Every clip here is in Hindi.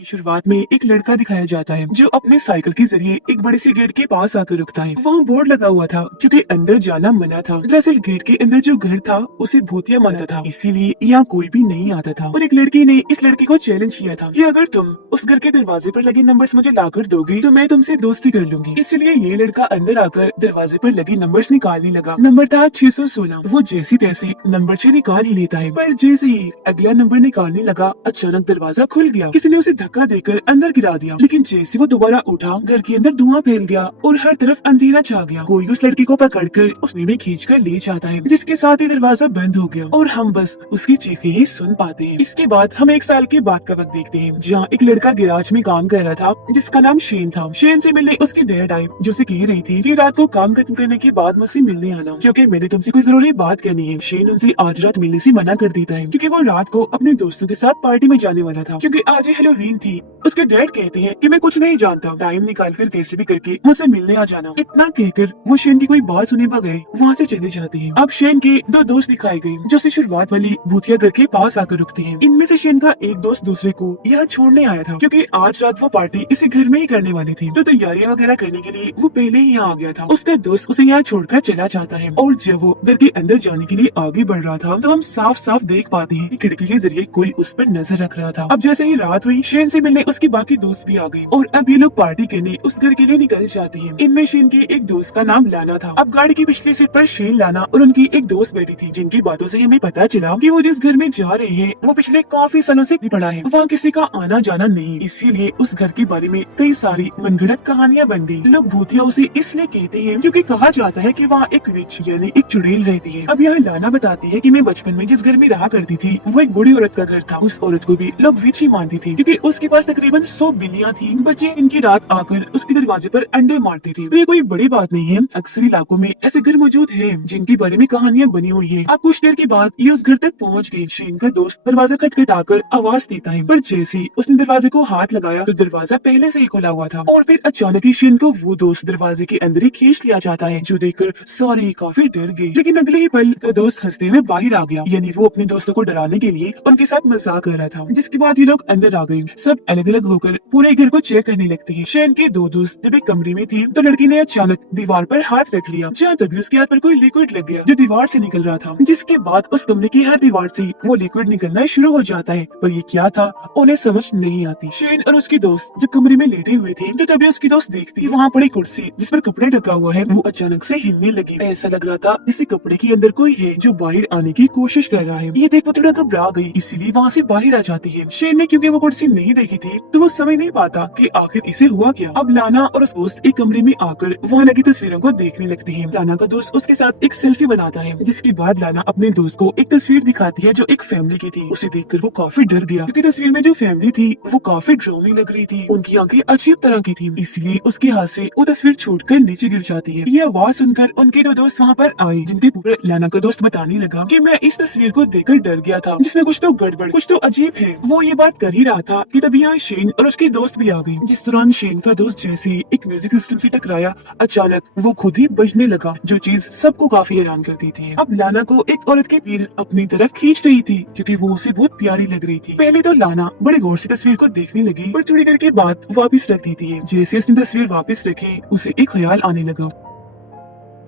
की शुरुआत में एक लड़का दिखाया जाता है जो अपने साइकिल के जरिए एक बड़े से गेट के पास आकर रुकता है। वहाँ बोर्ड लगा हुआ था क्योंकि अंदर जाना मना था। दरअसल गेट के अंदर जो घर था उसे भूतिया मानता था, इसीलिए यहाँ कोई भी नहीं आता था। और एक लड़की ने इस लड़के को चैलेंज किया था कि अगर तुम उस घर के दरवाजे पर लगे नंबर्स मुझे लाकर दोगे तो मैं तुमसे दोस्ती कर लूंगी। इसलिए ये लड़का अंदर आकर दरवाजे पर लगे नंबर्स निकालने लगा। नंबर था 616। वो जैसी तैसी नंबर 6 निकाल ही लेता है, पर जैसे ही अगला नंबर निकालने लगा अचानक दरवाजा खुल गया। किसी ने उसे धक्का देकर अंदर गिरा दिया, लेकिन जैसे वो दोबारा उठा घर के अंदर धुआं फैल गया और हर तरफ अंधेरा छा गया। कोई उस लड़की को पकड़कर उसने में खींचकर ले जाता है, जिसके साथ ही दरवाजा बंद हो गया और हम बस उसकी चीखें ही सुन पाते हैं। इसके बाद हम एक साल के बाद का वक्त देखते हैं, जहाँ एक लड़का गैराज में काम कर रहा था जिसका नाम शेन था। शेन से मिलने उसकी डैड आई, जो उसे कह रही थी कि रात को काम खत्म करने के बाद मुझसे मिलने आना, क्योंकि मैंने तुमसे कोई जरूरी बात करनी है। शेन उनसे आज रात मिलने से मना कर देता है क्योंकि वो रात को अपने दोस्तों के साथ पार्टी में जाने वाला था, क्योंकि आज हेलोवीन थी। उसके डैड कहते हैं कि मैं कुछ नहीं जानता, टाइम निकाल कर कैसे भी करके मुझसे मिलने आ जाना। इतना कहकर वो शेन की कोई बात सुने बगैर वहाँ से चले जाते हैं। अब शेन के दो दोस्त दिखाए गए जो उसे शुरुआत वाली भूतिया घर के पास आकर रुकते हैं। इनमें से शेन का एक दोस्त दूसरे को यहाँ छोड़ने आया था क्योंकि आज रात वो पार्टी इसी घर में ही करने वाली थी, तो तैयारियां वगैरह करने के लिए वो पहले ही यहाँ आ गया था। उसका दोस्त उसे यहाँ छोड़कर चला जाता है और जब वो घर के अंदर जाने के लिए आगे बढ़ रहा था तो हम साफ साफ देख पाते हैं कि खिड़की के जरिए कोई उस पर नजर रख रहा था। अब जैसे ही रात हुई शेन से मिलने उसके बाकी दोस्त भी आ गए और अब ये लोग पार्टी करने उस घर के लिए निकल जाते हैं। इनमें शेन के एक दोस्त का नाम लाना था। अब गाड़ी की पिछली सीट पर शेन, लाना और उनकी एक दोस्त बैठी थी, जिनकी बातों से हमें पता चला कि वो जिस घर में जा रहे हैं वो पिछले काफी सालों से पड़ा है, वहाँ किसी का आना जाना नहीं, इसीलिए उस घर के बारे में कई सारी मनगढ़ंत कहानियां बन गई। लोग भूतिया उसे इसलिए कहते हैं क्योंकि कहा जाता है कि वहाँ एक विच यानी एक चुड़ैल रहती है। अब यहाँ लाना बताती है कि मैं बचपन में जिस घर में रहा करती थी वो एक बूढ़ी औरत का घर था। उस औरत को भी लोग विच ही मानती थी क्योंकि उसके पास तकरीबन 100 बिल्लियां थी। बच्चे इनकी रात आकर उसके दरवाजे पर अंडे मारते थे। तो ये कोई बड़ी बात नहीं है, अक्सर इलाकों में ऐसे घर मौजूद है जिनके बारे में कहानियां बनी हुई है। अब कुछ देर के बाद ये उस घर तक पहुँच गए। शेन का दोस्त दरवाजा खटखटाकर आवाज देता है, पर जैसे ही उसने दरवाजे को हाथ लगाया तो दरवाजा पहले से ही खुला हुआ था और फिर अचानक ही शेन को वो दोस्त दरवाजे के अंदर ही खींच लिया जाता है, जो देखकर सारे काफी डर गए। लेकिन अगले ही पल वो दोस्त हंसते हुए बाहर आ गया, यानी वो अपने दोस्तों को डराने के लिए उनके साथ मजाक कर रहा था। जिसके बाद ये लोग अंदर आ गए। सब अलग अलग होकर पूरे घर को चेक करने लगते हैं। शेन के दो दोस्त जब एक कमरे में थे तो लड़की ने अचानक दीवार पर हाथ रख लिया, जहाँ तभी उसके हाथ पर कोई लिक्विड लग गया जो दीवार से निकल रहा था। जिसके बाद उस कमरे की हर दीवार से वो लिक्विड निकलना शुरू हो जाता है, पर ये क्या था उन्हें समझ नहीं आती। शेन और उसकी दोस्त जब कमरे में लेटे हुए थे तो तभी उसकी दोस्त देखती है वहाँ पड़ी कुर्सी जिस पर कपड़े ढका हुआ है वो अचानक से हिलने लगी। ऐसा लग रहा था जैसे कपड़े के अंदर कोई है जो बाहर आने की कोशिश कर रहा है। ये देख वो थोड़ा घबरा गई, इसीलिए वहाँ से बाहर आ जाती है। शेन ने क्योंकि वो कुर्सी नहीं देखी थी तो वो समझ नहीं पाता कि आखिर इसे हुआ क्या। अब लाना और उस दोस्त एक कमरे में आकर वहाँ लगी तस्वीरों को देखने लगती है। लाना का दोस्त उसके साथ एक सेल्फी बनाता है, जिसके बाद लाना अपने दोस्त को एक तस्वीर दिखाती है जो एक फैमिली की थी। उसे देखकर वो काफी डर गया क्योंकि तस्वीर में जो फैमिली थी वो काफी डरावनी लग रही थी। उनकी आंखें अजीब तरह की थी, इसलिए उसके हाथ से वो तस्वीर छूटकर नीचे गिर जाती है। ये आवाज सुनकर उनके दो दोस्त वहाँ पर आए, जिनके ऊपर लाना का दोस्त बताने लगा कि मैं इस तस्वीर को देखकर डर गया था, जिसमें कुछ तो गड़बड़, कुछ तो अजीब है। वो ये बात कर ही रहा था कि तभी यहाँ शेन और उसके दोस्त भी आ गए। जिस दौरान शेन का दोस्त जैसे ही एक म्यूजिक सिस्टम से टकराया अचानक वो खुद ही बजने लगा, जो चीज सबको काफी हैरान करती थी। अब लाना को एक औरत के पीर अपनी तरफ खींच रही थी क्योंकि वो उसे बहुत प्यारी लग रही थी। पहले तो लाना बड़े गौर से तस्वीर को देखने लगी, पर थोड़ी देर के बाद वापस रख दी थी। जैसे उसने तस्वीर वापस रखी उसे एक ख्याल आने लगा।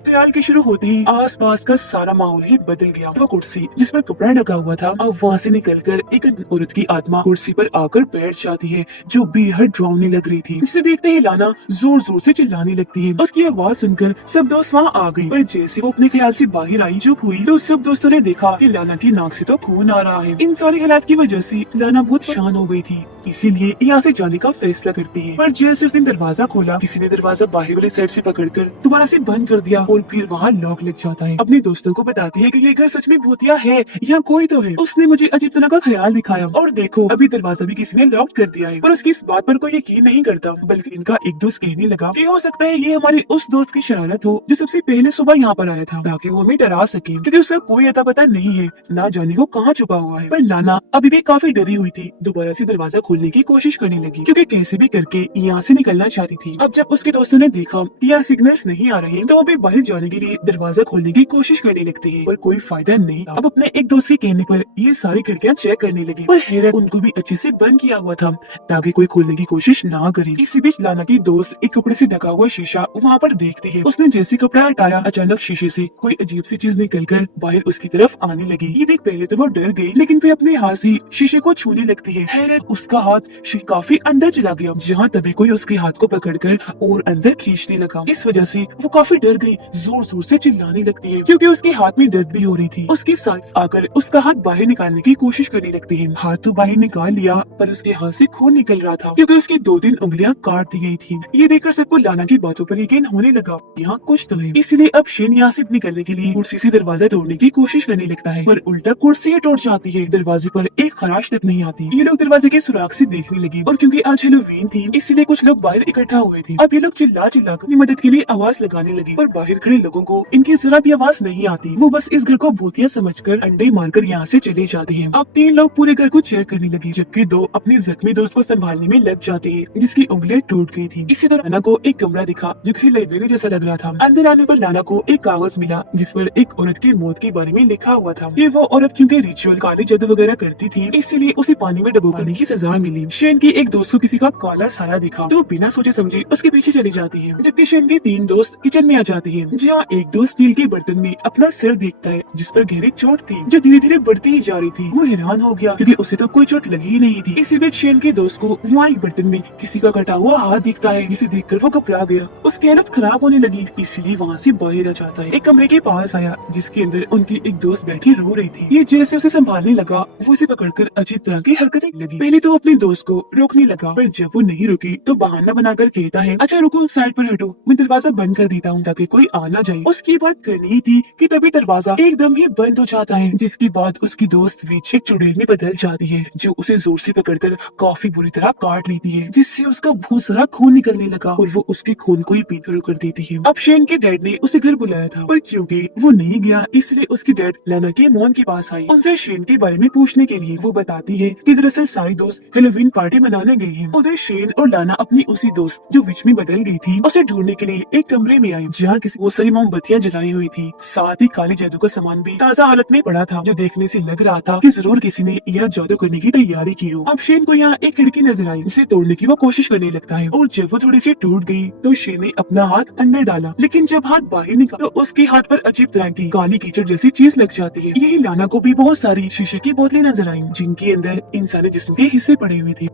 ख्याल के शुरू होते ही आसपास का सारा माहौल ही बदल गया। वो कुर्सी जिस पर कपड़ा ढका हुआ था अब वहाँ से निकलकर एक औरत की आत्मा कुर्सी पर आकर बैठ जाती है, जो बेहद डरावनी लग रही थी। जिसे देखते ही लाना जोर जोर से चिल्लाने लगती है। उसकी आवाज सुनकर सब दोस्त वहाँ आ गए, पर जैसे वो अपने ख्याल से बाहर आई चुप हुई तो सब दोस्तों ने देखा कि लाना की नाक से तो खून आ रहा है। इन सारे हालात की वजह से लाना बहुत शांत हो गई थी, इसीलिए यहाँ से जाने का फैसला करती है। पर जैसे उसने दरवाजा खोला किसी ने दरवाजा बाहर वाली साइड से पकड़कर दोबारा से बंद कर दिया और फिर वहाँ लॉक लग जाता है। अपने दोस्तों को बताती है कि ये घर सच में भूतिया है, यहाँ कोई तो है। उसने मुझे अजीब तरह का ख्याल दिखाया और देखो अभी दरवाजा भी किसी ने लॉक कर दिया है। पर उसकी इस बात पर कोई यकीन नहीं करता, बल्कि इनका एक दोस्त कहने लगा कि हो सकता है ये हमारे उस दोस्त की शरारत हो जो सबसे पहले सुबह यहाँ पर आया था, ताकि वो हमें डरा सके, क्योंकि उसका कोई अता पता नहीं है, ना जाने वो कहाँ छुपा हुआ है। पर लाना अभी भी काफी डरी हुई थी। दोबारा से दरवाजा खोलने की कोशिश करने लगी, क्योंकि कैसे भी करके यहाँ से निकलना चाहती थी। अब जब उसके दोस्तों ने देखा कि यहाँ सिग्नल्स नहीं आ रहे, तो वो भी बाहर जाने के लिए दरवाजा खोलने की कोशिश करने लगते हैं, पर कोई फायदा नहीं। अब अपने एक दोस्त के कहने पर ये सारी खिड़कियां चेक करने लगे, पर हैरत उनको भी अच्छे से बंद किया हुआ था ताकि कोई खोलने की कोशिश ना करे। इसी बीच लाना की दोस्त एक कपड़े से ढका हुआ शीशा वहाँ पर देखती है। उसने जैसे कपड़ा हटाया, अचानक शीशे से कोई अजीब सी चीज निकलकर बाहर उसकी तरफ आने लगी। ये देख पहले तो वो डर गई, लेकिन फिर अपने हाथ से शीशे को छूने लगती है। हैरत उसका हाथ काफी अंदर चला गया, जहाँ तभी कोई उसके हाथ को पकड़कर और अंदर खींचने लगा। इस वजह से वो काफी डर गई, जोर जोर से चिल्लाने लगती है, क्योंकि उसके हाथ में दर्द भी हो रही थी। उसकी सांस आकर उसका हाथ बाहर निकालने की कोशिश करने लगती है। हाथ तो बाहर निकाल लिया, पर उसके हाथ से खून निकल रहा था, क्योंकि उसकी 2-3 उंगलियां काट दी गई थी। ये देखकर सबको लाना की बातों पर यकीन होने लगा, यहाँ कुछ तो है। इसीलिए अब शेन यहाँ से निकलने के लिए कुर्सी से दरवाजा तोड़ने की कोशिश करने लगता है, पर उल्टा कुर्सी टूट जाती है। दरवाजे पर एक खराश तक नहीं आती। ये लोग दरवाजे के सुराख से देखने लगे, और क्योंकि आज हैलोवीन थी, इसलिए कुछ लोग बाहर इकट्ठा हुए थे। अब ये लोग चिल्ला चिल्ला कर मदद के लिए आवाज लगाने लगे, पर बाहर खड़े लोगों को इनकी जरा भी आवाज नहीं आती। वो बस इस घर को भूतिया समझकर अंडे मारकर यहाँ से चले जाते हैं। अब 3 लोग पूरे घर को चेक करने लगे, जबकि 2 अपने जख्मी दोस्त को संभालने में लग जाते हैं, जिसकी उंगलियां टूट गई थी। इसी दौरान लाना को एक कमरा दिखा जो किसी लाइब्रेरी जैसा लग रहा था। अंदर आने पर लाना को एक कागज मिला, जिस पर एक औरत की मौत के बारे में लिखा हुआ था। ये वो औरत क्योंकि रिचुअल काली जादू वगैरह करती थी, इसीलिए उसे पानी में डुबोने की सजा मिली। शेन की एक दोस्त को किसी का काला साया दिखा, तो बिना सोचे समझे उसके पीछे चली जाती है, जबकि शेन के 3 दोस्त किचन में आ जाते हैं, जहाँ एक दोस्त स्टील के बर्तन में अपना सिर देखता है, जिस पर गहरी चोट थी जो धीरे धीरे बढ़ती ही जा रही थी। वो हैरान हो गया, क्योंकि उसे तो कोई चोट लगी ही नहीं थी। इसी बीच शेन के दोस्त को वहाँ एक बर्तन में किसी का कटा हुआ हाथ दिखता है, जिसे देखकर वो घबरा गया। उसकी हालत खराब होने लगी, इसीलिए वहाँ से बाहर आ जाता है। एक कमरे के पास आया, जिसके अंदर उनकी एक दोस्त बैठी रो रही थी। ये जैसे उसे संभालने लगा, वो उसे पकड़कर अजीब तरह की हरकतें लगी। पहले तो अपने दोस्त को रोकने लगा, पर जब वो नहीं रुकी तो बहाना बनाकर कहता है, अच्छा रुको, साइड पर हटो, मैं दरवाजा बंद कर देता हूँ ताकि कोई आ ना जाए। उसकी बात करनी ही थी कि तभी दरवाजा एकदम ही बंद हो जाता है, जिसके बाद उसकी दोस्त विच एक चुड़ैल में बदल जाती है, जो उसे जोर से पकड़कर काफी बुरी तरह काट लेती है, जिससे उसका बहुत सारा खून निकलने लगा, और वो उसके खून को ही पीना शुरू कर देती है। अब शेन के डैड ने उसे घर बुलाया था, पर क्योंकि वो नहीं गया, इसलिए उसकी डैड लाना के मॉम के पास आई, उनसे शेन के बारे में पूछने के लिए। वो बताती है कि दरअसल सारे दोस्त हैलोवीन पार्टी मनाने गए हैं। उधर शेन और लाना अपनी उसी दोस्त जो विच में बदल गई थी उसे ढूंढने के लिए एक कमरे में आई, जहाँ किसी बहुत सारी मोमबत्तियां जलाई हुई थी। साथ ही काले जादू का सामान भी ताजा हालत में पड़ा था, जो देखने से लग रहा था कि जरूर किसी ने यह जादू करने की तैयारी की हो। अब शेन को यहाँ एक खिड़की नजर आई, जिसे तोड़ने की वो कोशिश करने लगता है, और जब वो थोड़ी सी टूट गई तो शेन ने अपना हाथ अंदर डाला, लेकिन जब हाथ बाहर निकाला तो उसके हाथ पर अजीब तरह की काली कीचड़ जैसी चीज लग जाती है। यही लाना को भी बहुत सारी शीशे की बोतलें नजर आई, जिनके अंदर इंसानी जिस्म के हिस्से पड़े हुए थे।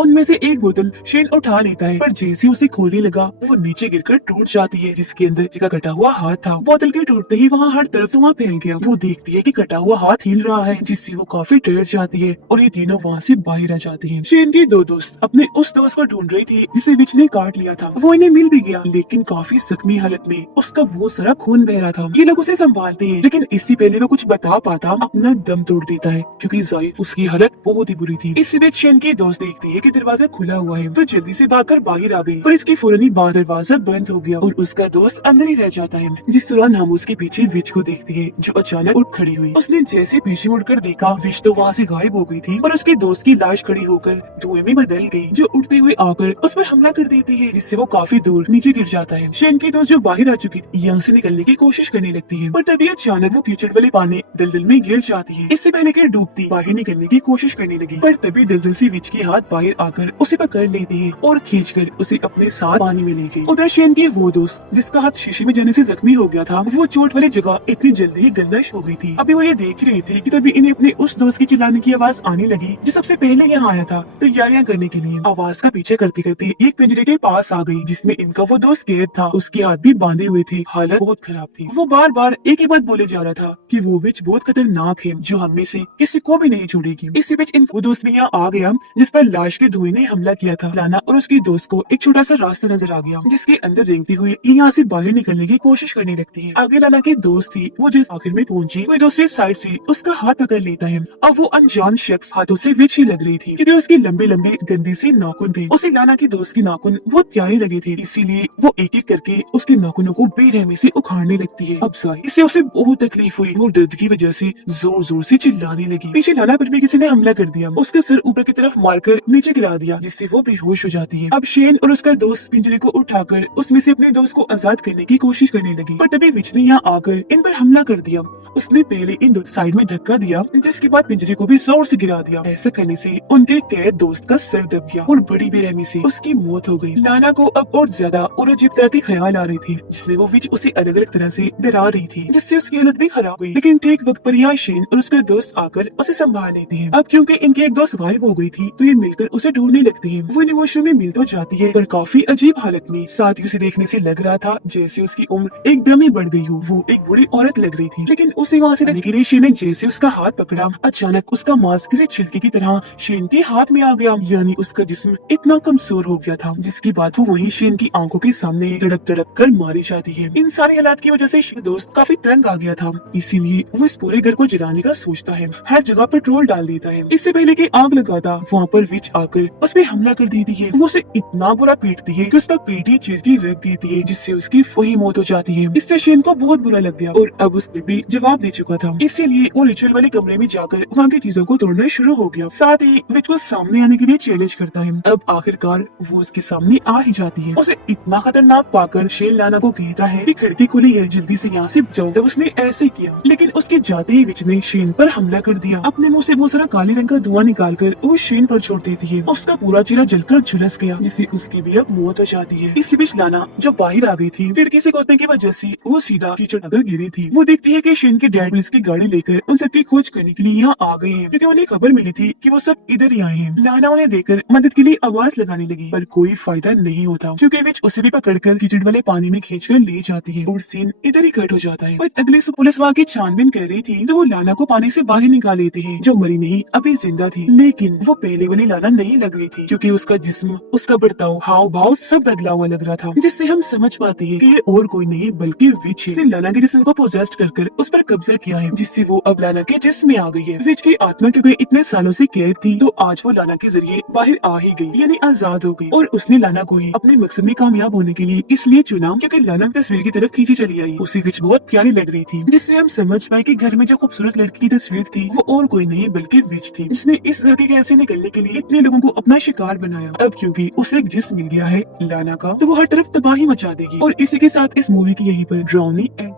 उनमें से एक बोतल शेन उठा लेता है, पर जैसे उसे खोलने लगा वो नीचे गिरकर टूट जाती है, जिसके अंदर जिसका कटा हुआ हाथ था। बोतल के टूटते ही वहाँ हर तरफ धुआं फैल गया। वो देखती है कि कटा हुआ हाथ हिल रहा है, जिससे वो काफी डर जाती है, और ये तीनों वहाँ से बाहर आ जाते हैं। शेन के 2 दोस्त अपने उस दोस्त को ढूंढ रही थी जिसे विच ने काट लिया था। वो इन्हें मिल भी गया, लेकिन काफी जख्मी हालत में, उसका बहुत सारा खून बह रहा था। ये लोग उसे संभालते हैं, लेकिन इससे पहले वो कुछ बता पाता अपना दम तोड़ देता है, क्योंकि जाहिर उसकी हालत बहुत ही बुरी थी। इसी बीच शेन के दोस्त देखती है कि दरवाजा खुला हुआ है, तो जल्दी से भागकर बाहर आ गई, पर इसकी फौरन ही बाहर दरवाजा बंद हो गया और उसका दोस्त अंदर ही रह जाता है। जिस दौरान हम उसके पीछे विच को देखते हैं, जो अचानक उठ खड़ी हुई। उसने जैसे पीछे मुड़कर देखा, विच तो वहाँ से गायब हो गई थी, पर उसके दोस्त की लाश खड़ी होकर धुएं में बदल गई, जो उठते हुए आकर उस पर हमला कर देती है, जिससे वो काफी दूर नीचे गिर जाता है। शेन की दोस्त जो बाहर आ चुकी थी यहाँ से निकलने की कोशिश करने लगती है, पर तभी अचानक वो कीचड़ वाले पानी दलदल में गिर जाती है। इससे पहले कि डूबती बाहर निकलने की कोशिश करने लगी, पर तभी दलदल से विच के हाथ बाहर आकर उसे पकड़ लेती है और खींचकर उसे अपने साथ पानी में ले गई। उधर शेन की वो दोस्त जिसका हाथ शीशे में जाने से जख्मी हो गया था, वो चोट वाली जगह इतनी जल्दी ही गंदश हो गई थी। अभी वो ये देख रही थी कि तभी इन्हें अपने उस दोस्त की चिल्लाने की आवाज आने लगी, जो सबसे पहले यहाँ आया था तैयारियां करने के लिए। आवाज का पीछे करते करते एक पिंजरे के पास आ गई, जिसमें इनका वो दोस्त कैद था। उसके हाथ भी बांधे हुए थे, हालत बहुत खराब थी। वो बार बार एक ही बात बोले जा रहा था कि वो विच बहुत खतरनाक है, जो हम में से किसी को भी नहीं छोड़ेगी। इसी बीच इन वो दोस्त भी यहाँ आ गया, जिस पर लाश के धुएं ने हमला किया था। लाना और उसकी दोस्त को एक छोटा सा रास्ता नजर आ गया जिसके अंदर रेंगती हुई ये यहाँ से बाहर निकलने की कोशिश करने लगती है। आगे लाना की दोस्त थी, वो जिस आखिर में पहुंची कोई दूसरी साइड से उसका हाथ पकड़ लेता है। अब वो अनजान शख्स हाथों से विच ही लग रही थी क्योंकि उसके लंबे लंबे गंदे से नाखून थे। उसे लाना की दोस्त के नाखून बहुत प्यारे लगे थे, इसीलिए वो एक एक करके उसके नाखूनों को बेरहमी से उखाड़ने लगती है। अब जाहिर इससे उसे बहुत तकलीफ हुई। वो दर्द की वजह से जोर जोर से चिल्लाने लगी। पीछे लाना पर भी किसी ने हमला कर दिया, उसका सर ऊपर की तरफ मारकर नीचे गिरा दिया जिससे वो बेहोश हो जाती है। अब शेन और उसका दोस्त पिंजरे को उठाकर उसमें से अपने दोस्त को आजाद करने की कोशिश करने लगी, पर तभी विच ने यहाँ आकर इन पर हमला कर दिया। उसने पहले इन साइड में धक्का दिया जिसके बाद पिंजरे को भी जोर से गिरा दिया। ऐसा करने से उनके कैद दोस्त का सर दब गया और बड़ी बेरहमी से उसकी मौत हो गई। लाना को अब और ज्यादा और अजीब तरह के ख्याल आ रहे थे जिसमें वो विच उसे अलग अलग तरह से डरा रही थी जिससे उसकी हालत भी खराब हुई। लेकिन ठीक वक्त पर यहाँ शेन और उसका दोस्त आकर उसे संभाल लेते हैं। अब क्योंकि इनकी एक दोस्त गायब हो गई थी तो ये मिलकर उसे ढूंढने लगते हैं। वो इन वॉशरूम में मिल तो जाती है पर काफी अजीब हालत में। साथ ही उसे देखने से लग रहा था जैसे उसकी उम्र एकदम ही बढ़ गई हो। वो एक बूढ़ी औरत लग रही थी, लेकिन उसे वहाँ से लाने के लिए शेन ने जैसे उसका हाथ पकड़ा, अचानक उसका मांस किसी छिलके की तरह शेन के हाथ में आ गया। यानी उसका जिस्म इतना कमजोर हो गया था जिसके बाद वो वही शेन की आंखों के सामने तड़प तड़प कर मारी जाती है। इन सारी हालात की वजह से शेन दोस्त काफी तंग आ गया था, इसीलिए वो इस पूरे घर को जलाने का सोचता है। हर जगह पेट्रोल डाल देता है। इससे पहले कि आग लगाता वहाँ पर विच आकर उस पे हमला कर देती है। वो उसे इतना बुरा पीटती है कि उसका पेट ही चीर के रख देती है जिससे उसकी वही मौत हो जाती है। इससे शेन को बहुत बुरा लग गया और अब उसने भी जवाब दे चुका था, इसीलिए वो रिचुअल वाले कमरे में जाकर वहाँ की चीजों को तोड़ना शुरू हो गया। साथ ही विच को सामने आने के लिए चैलेंज करता है। अब आखिरकार वो उसके सामने आ ही जाती है। उसे इतना खतरनाक पाकर शेन लाना को कहता है कि खिड़की खुली है, जल्दी से यहाँ से जाओ। तब उसने ऐसे किया, लेकिन उसके जाते ही विच ने शेन पर हमला कर दिया। अपने मुंह से बहुत सारा काले रंग का धुआं निकालकर वो शेन पर छोड़ देती है। उसका पूरा चेहरा जलकर झुलस गया जिससे उसकी भी अब मौत हो जाती है। इसी बीच लाना जो बाहर आ गई थी खिड़की से कूदने की वजह से वो सीधा कीचड़ अगर गिरी थी। वो देखती है कि शेन के डैड पुलिस की गाड़ी लेकर उन सबकी खोज करने के लिए यहाँ आ गए हैं क्योंकि उन्हें खबर मिली थी कि वो सब इधर ही आए हैं। लाना उन्हें देखकर मदद के लिए आवाज लगाने लगी पर कोई फायदा नहीं होता क्योंकि विच उसे भी पकड़कर कीचड़ वाले पानी में खींचकर ले जाती है और सीन इधर ही कट हो जाता है। पर अगले से पुलिस वहाँ की छानबीन कर रही थी तो वो लाना को पानी से बाहर निकाल लेते हैं जो मरी नहीं अभी जिंदा थी। लेकिन वो पहले वाली लाना नहीं लग रही थी क्योंकि उसका जिस्म, उसका बर्ताव, हाव भाव सब बदला हुआ लग रहा था जिससे हम समझ पाते हैं कि ये और कोई नहीं बल्कि विच है। लाना के जिस्म को पोजेस्ट कर उस पर कब्जा किया है जिससे वो अब लाना के जिस्म में आ गई है। विच की आत्मा क्योंकि इतने सालों से कैद थी तो आज वो लाना के जरिए बाहर आ ही गई यानी आजाद हो गई और उसने लाना को ही अपने मकसद में कामयाब होने के लिए इसलिए चुना क्योंकि लाना तस्वीर की तरफ खींची चली आई। उसी विच बहुत प्यारी लग रही थी जिससे हम समझ पाए कि घर में जो खूबसूरत लड़की की तस्वीर थी वो और कोई नहीं बल्कि विच थी जिसने इस घर के कैद से निकलने के लिए इतने लोगों को अपना शिकार बनाया। अब क्योंकि उसे एक जिस्म मिल गया है लाना का तो वो हर तरफ तबाही मचा देगी। और इसी के साथ इस मूवी की यहीं पर ड्राउनी एंड